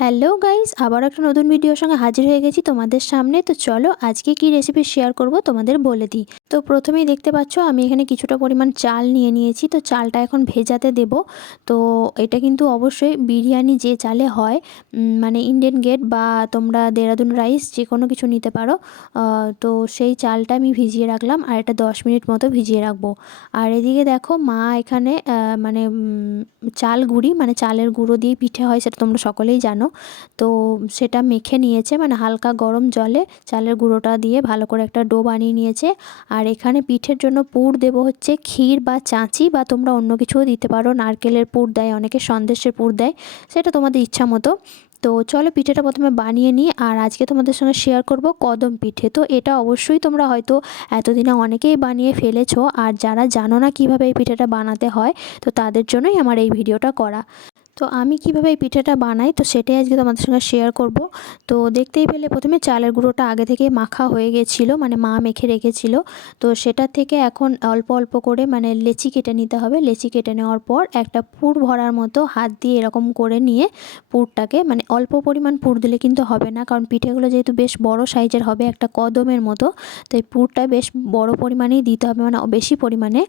Hello guys, আবার একটা নতুন ভিডিওর সঙ্গে হাজির হয়ে গেছি তোমাদের সামনে। তো চলো আজকে কি রেসিপি শেয়ার করব তোমাদের বলে দিই। তো প্রথমেই দেখতে পাচ্ছ, আমি এখানে কিছুটা পরিমাণ চাল নিয়ে নিয়েছি। তো চালটা এখন ভেজাতে দেব। তো এটা কিন্তু অবশ্যই বিরিয়ানি যে চালে হয় মানে ইন্ডিয়ান গেট বা তোমরা দেরাদুন রাইস যে কোনো কিছু নিতে পারো তো সেই চালটা আমি ভিজিয়ে রাখলাম আর এটা দশ মিনিট মতো ভিজিয়ে রাখব। আর এদিকে দেখো, মা এখানে মানে চাল গুঁড়ি মানে চালের গুঁড়ো দিয়ে পিঠে হয় সেটা তোমরা সকলেই জানো। তো সেটা মেখে নিয়েছে মানে হালকা গরম জলে চালের গুঁড়োটা দিয়ে ভালো করে একটা ডো বানিয়ে নিয়েছে। আর এখানে পিঠের জন্য পুর দেবো হচ্ছে ক্ষীর বা চাঁচি বা তোমরা অন্য কিছুও দিতে পারো। নারকেলের পুর দেয়, অনেকে সন্দেশের পুর দেয়, সেটা তোমাদের ইচ্ছা মতো। তো চলো পিঠেটা প্রথমে বানিয়ে নিই আর আজকে তোমাদের সঙ্গে শেয়ার করব কদম পিঠে। তো এটা অবশ্যই তোমরা হয়তো এতদিনে অনেকেই বানিয়ে ফেলেছো আর যারা জানো না কীভাবে এই পিঠেটা বানাতে হয়, তো তাদের জন্যই আমার এই ভিডিওটা করা। তো আমি কীভাবে এই পিঠাটা বানাই, তো সেটাই আজকে তোমাদের সঙ্গে শেয়ার করব। তো দেখতেই পেলে প্রথমে চালের গুঁড়োটা আগে থেকে মাখা হয়ে গেছিল মানে মা মেখে রেখেছিল। তো সেটা থেকে এখন অল্প অল্প করে মানে লেচি কেটে নিতে হবে। লেচি কেটে নেওয়ার পর একটা পুর ভরার মতো হাত দিয়ে এরকম করে নিয়ে পুরটাকে মানে অল্প পরিমাণ পুর দিলে কিন্তু হবে না, কারণ পিঠেগুলো যেহেতু বেশ বড় সাইজের হবে, একটা কদমের মতো, তো এই পুরটা বেশ বড় পরিমাণেই দিতে হবে মানে বেশি পরিমাণে।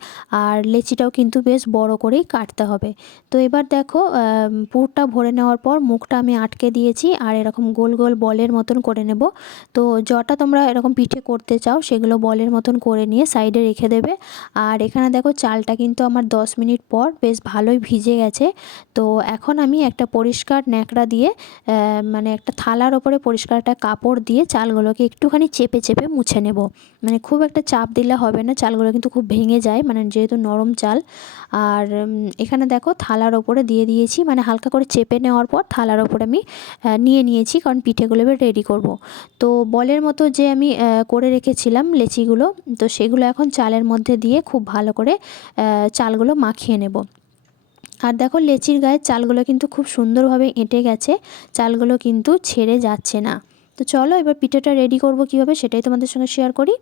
আর লেচিটাও কিন্তু বেশ বড় করেই কাটতে হবে। তো এবার দেখো পুরটা ভরে নেওয়ার পর মুখটা আমি আটকে দিয়েছি আর এরকম গোল গোল বলের মতন করে নেব। তো যটা তোমরা এরকম পিঠে করতে চাও সেগুলো বলের মতন করে নিয়ে সাইডে রেখে দেবে। আর এখানে দেখো চালটা কিন্তু আমার 10 মিনিট পর বেশ ভালোই ভিজে গেছে। তো এখন আমি একটা পরিষ্কার ন্যাকড়া দিয়ে মানে একটা থালার ওপরে পরিষ্কার একটা কাপড় দিয়ে চালগুলোকে একটুখানি চেপে চেপে মুছে নেব। মানে খুব একটা চাপ দিলে হবে না, চালগুলো কিন্তু খুব ভেঙে যায় মানে যেহেতু নরম চাল। আর এখানে দেখো থালার ওপরে দিয়ে দিয়েছি মানে হালকা করে চেপে নেওয়ার পর থালার ওপর আমি নিয়ে নিয়েছি কারণ পিঠেগুলো এবার রেডি করব। তো বলের মতো যে আমি করে রেখেছিলাম লেচিগুলো, তো সেগুলো এখন চালের মধ্যে দিয়ে খুব ভালো করে চালগুলো মাখিয়ে নেব। আর দেখো লেচির গায়ের চালগুলো কিন্তু খুব সুন্দরভাবে এঁটে গেছে, চালগুলো কিন্তু ছেড়ে যাচ্ছে না। তো চলো এবার পিঠেটা রেডি করব কীভাবে সেটাই তোমাদের সঙ্গে শেয়ার করি।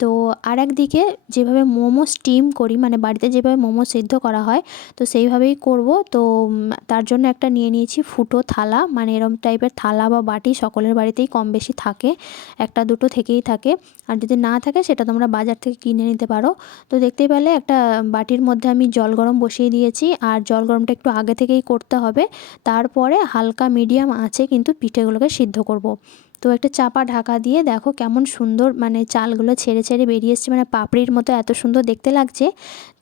তো আর একদিকে যেভাবে মোমো স্টিম করি মানে বাড়িতে যেভাবে মোমো সেদ্ধ করা হয়, তো সেইভাবেই করব। তো তার জন্য একটা নিয়ে নিয়েছি ফুটো থালা মানে এরম টাইপের থালা বা বাটি সকলের বাড়িতেই কম বেশি থাকে, একটা দুটো থেকেই থাকে। আর যদি না থাকে, সেটা তোমরা বাজার থেকে কিনে নিতে পারো। তো দেখতেই পেলে একটা বাটির মধ্যে আমি জল গরম বসিয়ে দিয়েছি, আর জল গরমটা একটু আগে থেকেই করতে হবে। তারপরে হালকা মিডিয়াম আছে কিন্তু পিঠেগুলোকে সিদ্ধ করব। তো একটা চাপা ঢাকা দিয়ে দেখো কেমন সুন্দর মানে চালগুলো ছেড়ে ছেড়ে বেরিয়ে এসছে। মানে পাপড়ির মতো এত সুন্দর দেখতে লাগছে।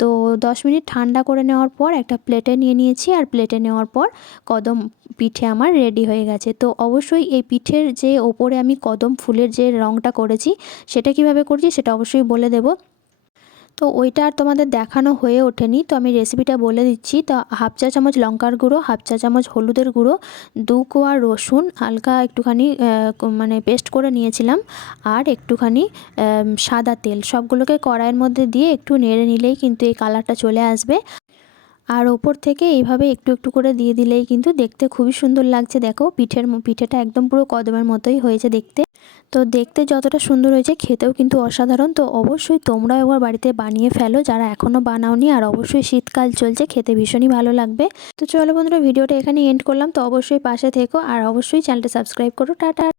তো দশ মিনিট ঠান্ডা করে নেওয়ার পর একটা প্লেটে নিয়ে নিয়েছি আর প্লেটে নেওয়ার পর কদম পিঠে আমার রেডি হয়ে গেছে। তো অবশ্যই এই পিঠের যে ওপরে আমি কদম ফুলের যে রঙটা করেছি, সেটা কীভাবে করছি সেটা অবশ্যই বলে দেবো। তো ওইটা আর তোমাদের দেখানো হয়ে ওঠেনি। তো আমি রেসিপিটা বলে দিচ্ছি। তো হাফ চা চামচ লঙ্কার গুঁড়ো, হাফ চা চামচ হলুদের গুঁড়ো, দু কোয়া রসুন, হালকা একটুখানি মানে পেস্ট করে নিয়েছিলাম। আর একটুখানি সাদা তেল। সবগুলোকে কড়াইয়ের মধ্যে দিয়ে একটু নেড়ে নিলেই কিন্তু এই কালারটা চলে আসবে। আর ওপর থেকে এইভাবে একটু একটু করে দিয়ে দিলেই কিন্তু দেখতে খুবই সুন্দর লাগছে। দেখো, পিঠের পিঠেটা একদম পুরো কদমের মতোই হয়েছে দেখতে। তো দেখতে যতটা সুন্দর হয়েছে, খেতেও কিন্তু অসাধারণ। তো অবশ্যই তোমরাও একবার বাড়িতে বানিয়ে ফেলো, যারা এখনও বানাওনি। আর অবশ্যই শীতকাল চলছে, খেতে ভীষণই ভালো লাগবে। তো চলো বন্ধুরা, ভিডিওটা এখানে এন্ড করলাম। তো অবশ্যই পাশে থেকো, আর অবশ্যই চ্যানেলটা সাবস্ক্রাইব করো। টাটা।